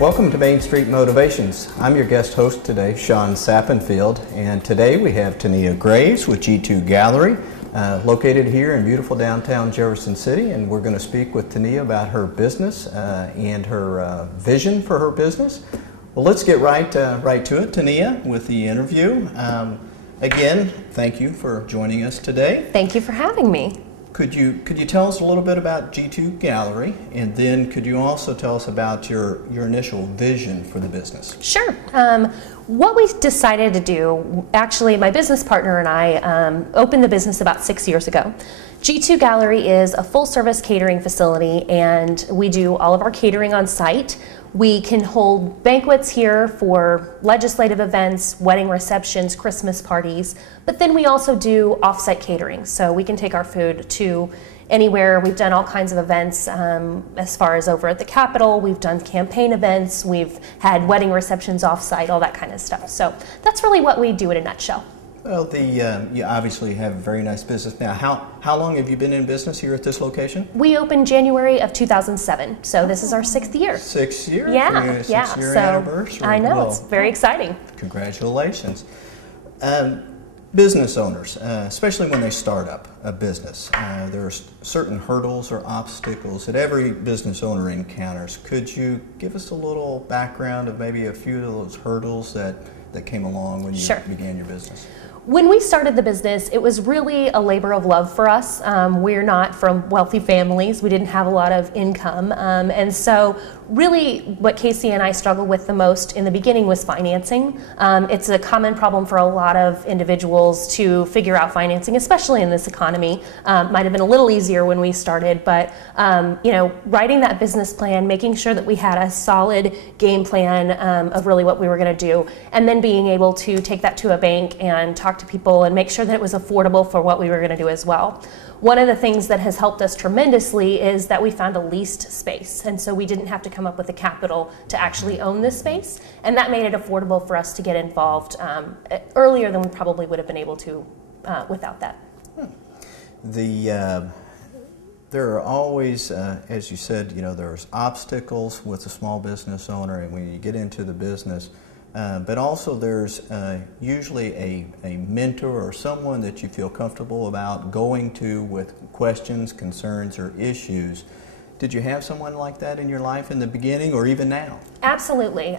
Welcome to Main Street Motivations. I'm your guest host today, Shaun Sappenfield, and today we have TaNeá Graves with G2 Gallery, located here in beautiful downtown Jefferson City, and we're going to speak with TaNeá about her business and her vision for her business. Well, let's get right to it, TaNeá, with the interview. Again, thank you for joining us today. Thank you for having me. Could you tell us a little bit about G2 Gallery, and then could you also tell us about your initial vision for the business? Sure. What we decided to do, actually my business partner and I opened the business about 6 years ago. G2 Gallery is a full-service catering facility, and we do all of our catering on site. We can hold banquets here for legislative events, wedding receptions, Christmas parties, but then we also do off-site catering, so we can take our food to anywhere. We've done all kinds of events as far as over at the Capitol. We've done campaign events. We've had wedding receptions off-site, all that kind of stuff. So that's really what we do in a nutshell. Well, you obviously have a very nice business now. How long have you been in business here at this location? We opened January of 2000, so this is our 6th year. 6 years? Yeah, yeah. Six-year so anniversary. I know, well, it's very exciting. Congratulations. Business owners, especially when they start up a business, there are certain hurdles or obstacles that every business owner encounters. Could you give us a little background of maybe a few of those hurdles that came along when you began your business? When we started the business, it was really a labor of love for us. We're not from wealthy families. We didn't have a lot of income. And so really what Casey and I struggled with the most in the beginning was financing. It's a common problem for a lot of individuals to figure out financing, especially in this economy. Might have been a little easier when we started, but you know, writing that business plan, making sure that we had a solid game plan of really what we were going to do, and then being able to take that to a bank and talk to people and make sure that it was affordable for what we were going to do as well. One of the things that has helped us tremendously is that we found a leased space, and so we didn't have to come up with the capital to actually own this space, and that made it affordable for us to get involved earlier than we probably would have been able to without that. There are always, as you said, you know, there's obstacles with a small business owner, and when you get into the business, but also there's usually a mentor or someone that you feel comfortable about going to with questions, concerns, or issues. Did you have someone like that in your life in the beginning or even now? Absolutely.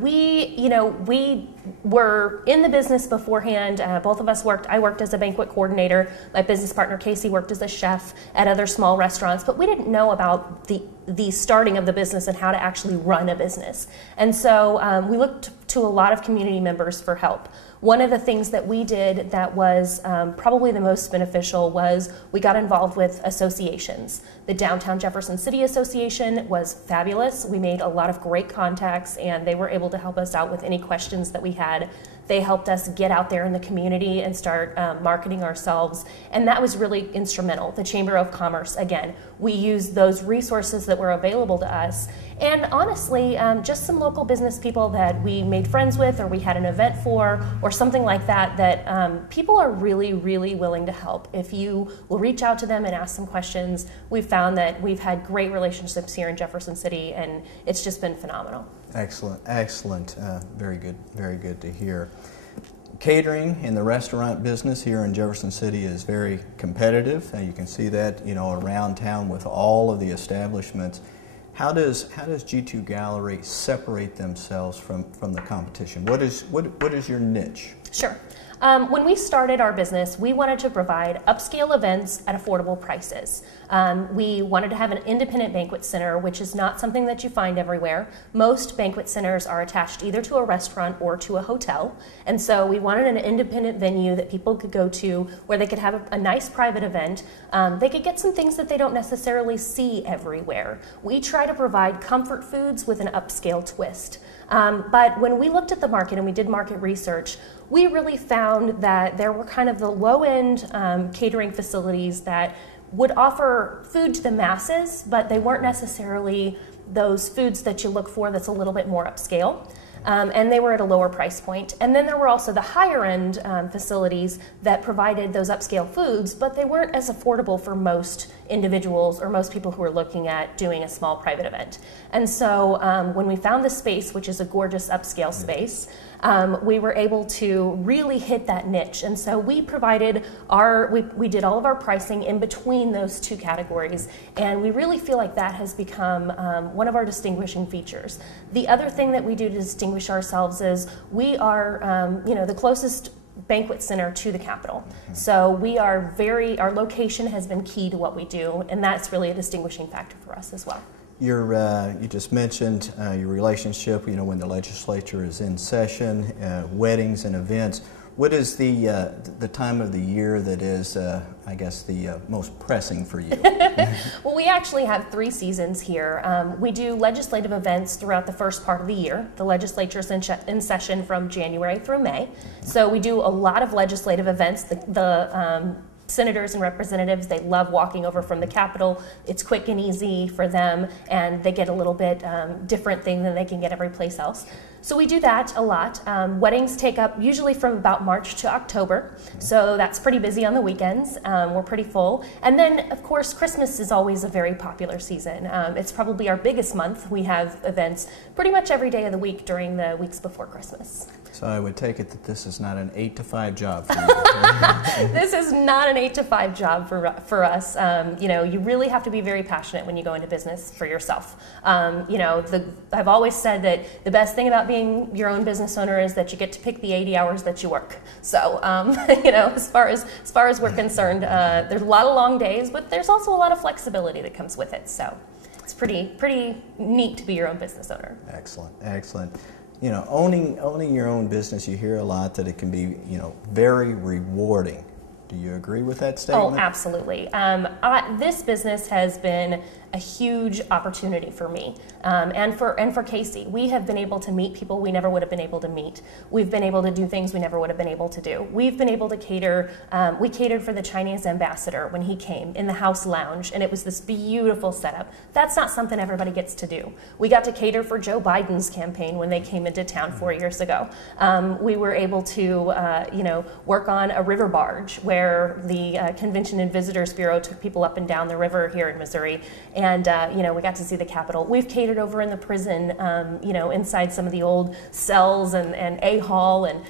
We were in the business beforehand. Both of us worked. I worked as a banquet coordinator. My business partner Casey worked as a chef at other small restaurants, but we didn't know about the starting of the business and how to actually run a business. And so we looked to a lot of community members for help. One of the things that we did that was probably the most beneficial was we got involved with associations. The Downtown Jefferson City Association was fabulous. We made a lot of great contacts, and they were able to help us out with any questions that we had. They helped us get out there in the community and start marketing ourselves, and that was really instrumental. The Chamber of Commerce, again, we used those resources that were available to us, and honestly, just some local business people that we made friends with or we had an event for or something like that, that people are really, really willing to help. If you will reach out to them and ask some questions, we've found that we've had great relationships here in Jefferson City, and it's just been phenomenal. Excellent, excellent. Very good to hear. Catering in the restaurant business here in Jefferson City is very competitive, and you can see that, you know, around town with all of the establishments. How does G2 Gallery separate themselves from the competition? What is your niche? Sure. When we started our business, we wanted to provide upscale events at affordable prices. We wanted to have an independent banquet center, which is not something that you find everywhere. Most banquet centers are attached either to a restaurant or to a hotel. And so we wanted an independent venue that people could go to where they could have a nice private event. They could get some things that they don't necessarily see everywhere. We try to provide comfort foods with an upscale twist. But when we looked at the market and we did market research, we really found that there were kind of the low-end catering facilities that would offer food to the masses, but they weren't necessarily those foods that you look for that's a little bit more upscale. and they were at a lower price point. And then there were also the higher end facilities that provided those upscale foods, but they weren't as affordable for most individuals or most people who are looking at doing a small private event. And so when we found this space, which is a gorgeous upscale space, we were able to really hit that niche. And so we provided we did all of our pricing in between those two categories, and we really feel like that has become one of our distinguishing features. The other thing that we do to distinguish ourselves is we are the closest banquet center to the Capitol. So we are our location has been key to what we do, and that's really a distinguishing factor for us as well. You just mentioned your relationship, when the legislature is in session, weddings and events. What is the time of the year that is, I guess, the most pressing for you? Well, we actually have 3 seasons here. We do legislative events throughout the first part of the year. The legislature is in session from January through May. So we do a lot of legislative events. The senators and representatives, they love walking over from the Capitol. It's quick and easy for them, and they get a little bit different thing than they can get every place else. So we do that a lot. Weddings take up usually from about March to October, so that's pretty busy on the weekends. We're pretty full. And then, of course, Christmas is always a very popular season. It's probably our biggest month. We have events pretty much every day of the week during the weeks before Christmas. So I would take it that this is not an 8-to-5 job for you. This is not an 8-to-5 job for us. You really have to be very passionate when you go into business for yourself. I've always said that the best thing about being your own business owner is that you get to pick the 80 hours that you work. So, as far as we're concerned, there's a lot of long days, but there's also a lot of flexibility that comes with it. So, it's pretty neat to be your own business owner. Excellent, excellent. Owning your own business, you hear a lot that it can be, very rewarding. Do you agree with that statement? Oh, absolutely. This business has been a huge opportunity for me and for Casey. We have been able to meet people we never would have been able to meet. We've been able to do things we never would have been able to do. We've been able to cater. We catered for the Chinese ambassador when he came in the house lounge, and it was this beautiful setup. That's not something everybody gets to do. We got to cater for Joe Biden's campaign when they came into town 4 years ago. We were able to, work on a river barge where the Convention and Visitors Bureau took people up and down the river here in Missouri. And, we got to see the Capitol. We've catered over in the prison, inside some of the old cells and A Hall and,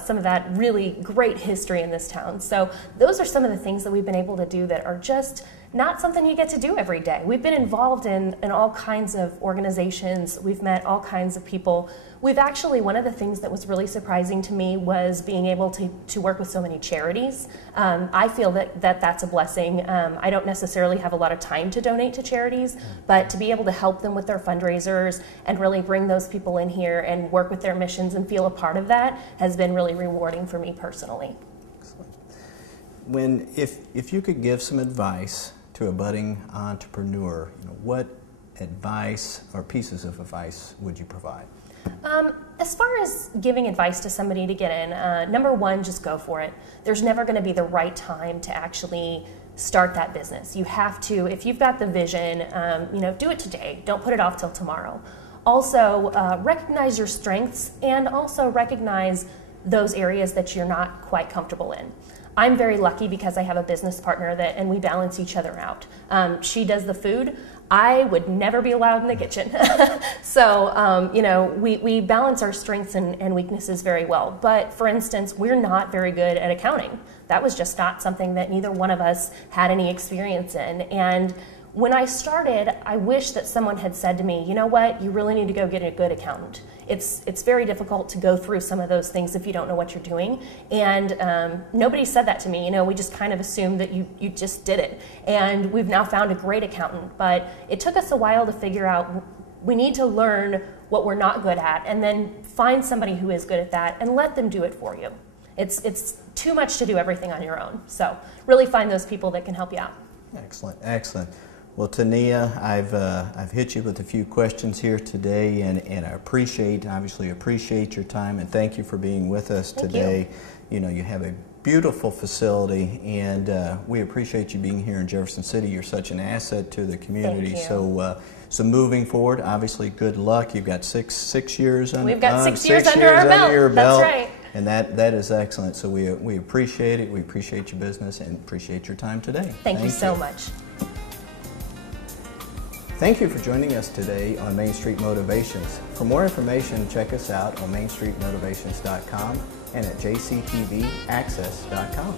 some of that really great history in this town. So those are some of the things that we've been able to do that are just not something you get to do every day. We've been involved in all kinds of organizations. We've met all kinds of people. We've actually, one of the things that was really surprising to me was being able to work with so many charities. I feel that's a blessing. I don't necessarily have a lot of time to donate to charities, but to be able to help them with their fundraisers and really bring those people in here and work with their missions and feel a part of that has been really rewarding for me personally. Excellent. If you could give some advice to a budding entrepreneur, what advice or pieces of advice would you provide? As far as giving advice to somebody to get in, number one, just go for it. There's never going to be the right time to actually start that business. You have to, if you've got the vision, do it today. Don't put it off till tomorrow. Also, recognize your strengths and also recognize those areas that you're not quite comfortable in. I'm very lucky because I have a business partner and we balance each other out. She does the food. I would never be allowed in the kitchen. So, we balance our strengths and weaknesses very well. But for instance, we're not very good at accounting. That was just not something that neither one of us had any experience in. And when I started, I wish that someone had said to me, you know what, you really need to go get a good accountant. It's very difficult to go through some of those things if you don't know what you're doing. And nobody said that to me. We just kind of assumed that you just did it. And we've now found a great accountant. But it took us a while to figure out we need to learn what we're not good at and then find somebody who is good at that and let them do it for you. It's too much to do everything on your own. So really find those people that can help you out. Excellent, excellent. Well, TaNeá, I've hit you with a few questions here today, and I obviously appreciate your time, and thank you for being with us today. You know, you have a beautiful facility, and we appreciate you being here in Jefferson City. You're such an asset to the community. Thank you. So moving forward, obviously, good luck. You've got six years under. We've got 6 years under our belt. That's right. And that is excellent. So we appreciate it. We appreciate your business and appreciate your time today. Thank you so much. Thank you for joining us today on Main Street Motivations. For more information, check us out on mainstreetmotivations.com and at jctvaccess.com.